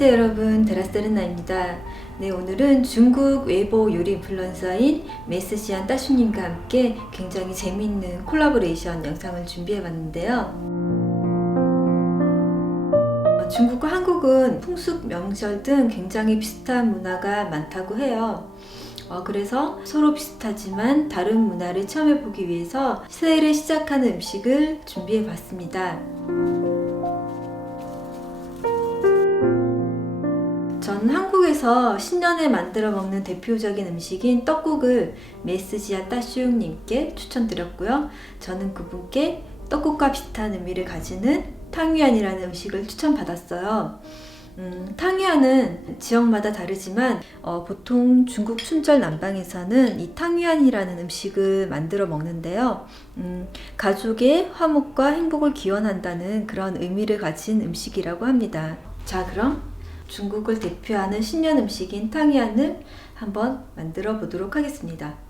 안녕하세요 여러분 데라스르나입니다. 네 오늘은 중국 외보 요리 인플루언서인 메스시안 따슈님과 함께 굉장히 재미있는 콜라보레이션 영상을 준비해봤는데요. 어, 중국과 한국은 풍습 명절 등 굉장히 비슷한 문화가 많다고 해요. 어, 그래서 서로 비슷하지만 다른 문화를 체험해보기 위해서 새해를 시작하는 음식을 준비해봤습니다. 저는 한국에서 신년에 만들어 먹는 대표적인 음식인 떡국을 메스지아 따슈님께 추천드렸고요. 저는 그분께 떡국과 비슷한 의미를 가지는 탕유안이라는 음식을 추천받았어요. 음, 탕유안은 지역마다 다르지만 어, 보통 중국 춘절 남방에서는 이 탕유안이라는 음식을 만들어 먹는데요. 음, 가족의 화목과 행복을 기원한다는 그런 의미를 가진 음식이라고 합니다. 자, 그럼 중국을 대표하는 신년 음식인 탕이안을 한번 만들어 보도록 하겠습니다.